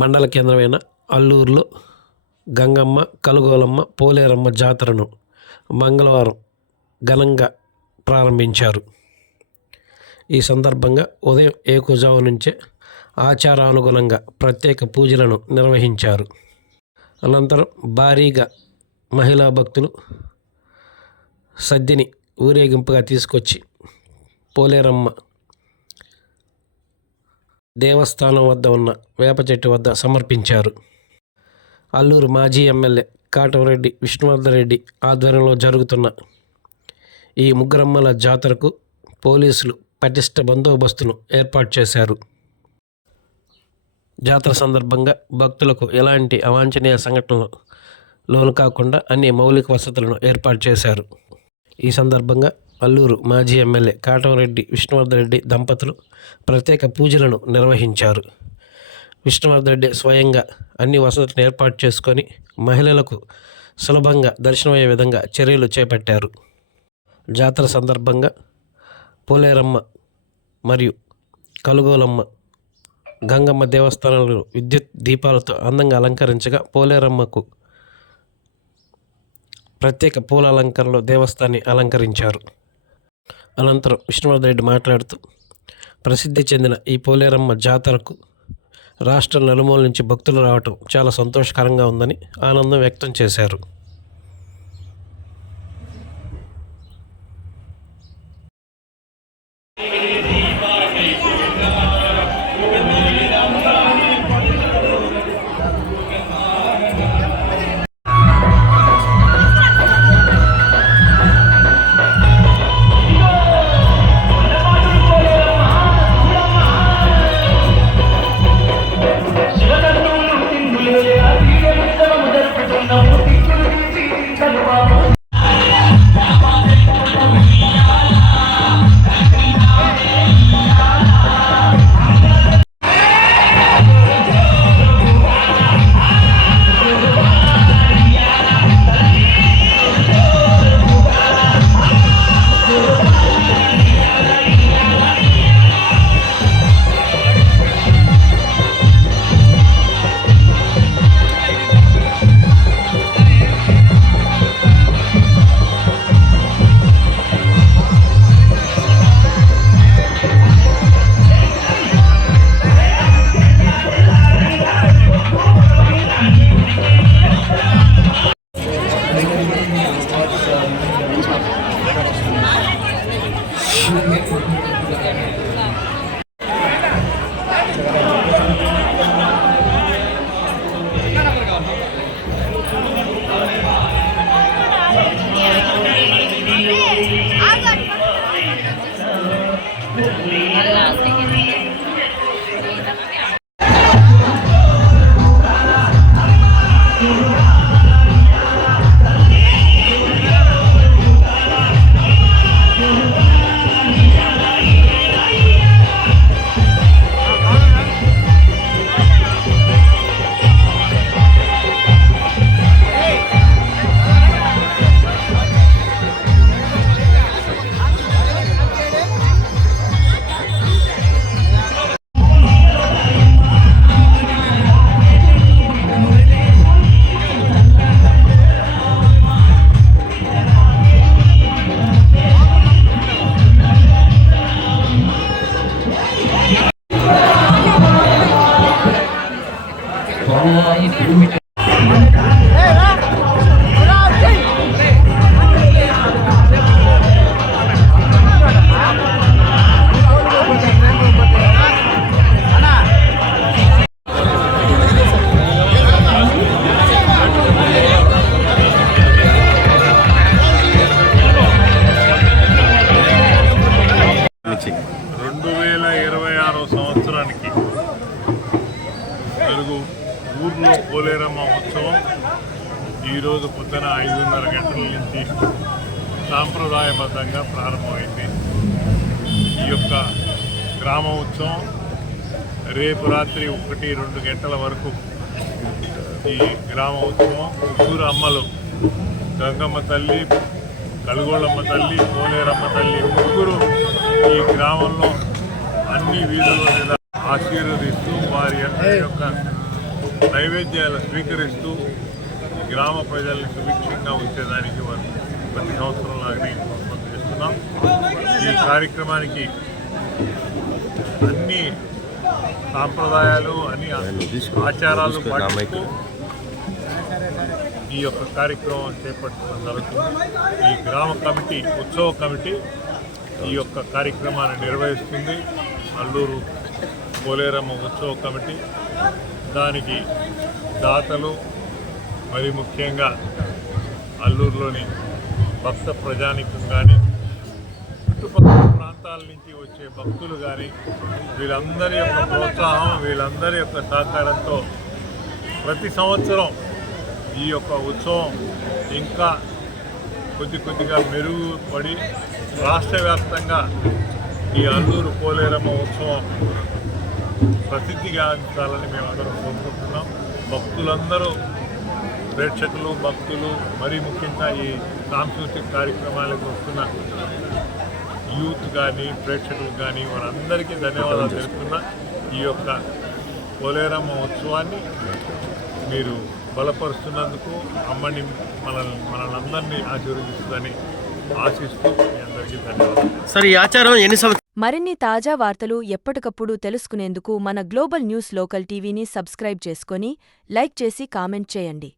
మండల కేంద్రమైన అల్లూరులో గంగమ్మ, కలుగోలమ్మ, పోలేరమ్మ జాతరను మంగళవారం ఘనంగా ప్రారంభించారు. ఈ సందర్భంగా ఉదయం ఏకుజాము నుంచే ఆచారానుగుణంగా ప్రత్యేక పూజలను నిర్వహించారు. అనంతరం భారీగా మహిళా భక్తులు సద్దిని ఊరేగింపుగా తీసుకొచ్చి పోలేరమ్మ దేవస్థానం వద్ద ఉన్న వేప చెట్టు వద్ద సమర్పించారు. అల్లూరు మాజీ ఎమ్మెల్యే కాటమరెడ్డి విష్ణువర్ధన్ రెడ్డి ఆధ్వర్యంలో జరుగుతున్న ఈ ముగ్గురమ్మల జాతరకు పోలీసులు పటిష్ట బందోబస్తును ఏర్పాటు చేశారు. జాతర సందర్భంగా భక్తులకు ఎలాంటి అవాంఛనీయ సంఘటనలు లోను కాకుండా అన్ని మౌలిక వసతులను ఏర్పాటు చేశారు. ఈ సందర్భంగా అల్లూరు మాజీ ఎమ్మెల్యే కాటమరెడ్డి విష్ణువర్ధన్ రెడ్డి దంపతులు ప్రత్యేక పూజలను నిర్వహించారు. విష్ణువర్ధన్ రెడ్డి స్వయంగా అన్ని వసతులను ఏర్పాటు చేసుకొని మహిళలకు సులభంగా దర్శనమయ్యే విధంగా చర్యలు చేపట్టారు. జాతర సందర్భంగా పోలేరమ్మ మరియు కలుగోలమ్మ, గంగమ్మ దేవస్థానాలను విద్యుత్ దీపాలతో అందంగా అలంకరించగా పోలేరమ్మకు ప్రత్యేక పూల అలంకరణలో దేవస్థానాన్ని అలంకరించారు. అనంతరం విష్ణువర్ధన్ రెడ్డి మాట్లాడుతూ ప్రసిద్ధి చెందిన ఈ పోలేరమ్మ జాతరకు రాష్ట్రం నలుమూల నుంచి భక్తులు రావటం చాలా సంతోషకరంగా ఉందని ఆనందం వ్యక్తం చేశారు. సంవత్సరానికి ఊర్లో పోలేరమ్మ ఉత్సవం ఈరోజు పొద్దున 5:30 గంటల నుంచి సాంప్రదాయబద్ధంగా ప్రారంభమైంది. ఈ యొక్క గ్రామ ఉత్సవం రేపు రాత్రి 1-2 గంటల వరకు ఈ గ్రామ ఉత్సవం ఊరు అమ్మలు గంగమ్మ తల్లి, కలుగోళమ్మ తల్లి, పోలేరమ్మ తల్లి ముగ్గురు ఈ గ్రామంలో అన్ని వీధుల మీద ఆశీర్వదిస్తూ వారి యొక్క నైవేద్యాలు స్వీకరిస్తూ గ్రామ ప్రజల్ని సుభిక్షంగా ఉంచేదానికి వారు ప్రతి సంవత్సరం లాగానే చేస్తున్నాం. ఈ కార్యక్రమానికి అన్ని సాంప్రదాయాలు అన్ని ఆచారాలు పాటిస్తూ ఈ యొక్క కార్యక్రమం చేపట్టడం జరుగుతుంది. ఈ గ్రామ కమిటీ ఉత్సవ కమిటీ ఈ యొక్క కార్యక్రమాన్ని నిర్వహిస్తుంది. అల్లూరు పోలేరమ్మ ఉత్సవ కమిటీ దానికి దాతలు మరి ముఖ్యంగా అల్లూరులోని భక్త ప్రజానికం కానీ చుట్టుపక్కల ప్రాంతాల నుంచి వచ్చే భక్తులు కానీ వీళ్ళందరి యొక్క ప్రోత్సాహం వీళ్ళందరి యొక్క సహకారంతో ప్రతి సంవత్సరం ఈ యొక్క ఉత్సవం ఇంకా కొద్దిగా మెరుగుపడి రాష్ట్ర వ్యాప్తంగా ఈ అల్లూరు పోలేరమ్మ ఉత్సవం ప్రసిద్ధిగాంచాలని మేమందరం కోరుకుంటున్నాం. భక్తులందరూ ప్రేక్షకులు భక్తులు మరీ ముఖ్యంగా ఈ సాంస్కృతిక కార్యక్రమాలకు వస్తున్న యూత్ కానీ ప్రేక్షకులు కానీ వారందరికీ ధన్యవాదాలు తెలుపుతున్నా. ఈ యొక్క పోలేరమ్మ ఉత్సవాన్ని మీరు బలపరుస్తున్నందుకు అమ్మని మనల్ని ఆశీర్వదిస్తుందని ఆశిస్తూ మీ అందరికీ ధన్యవాదాలు. సార్, ఈ ఆచారం ఎన్ని సంవత్సరాలు? మరిన్ని తాజా వార్తలు ఎప్పటికప్పుడు తెలుసుకునేందుకు మన గ్లోబల్ న్యూస్ లోకల్ టీవీని సబ్స్క్రైబ్ చేసుకొని లైక్ చేసి కామెంట్ చేయండి.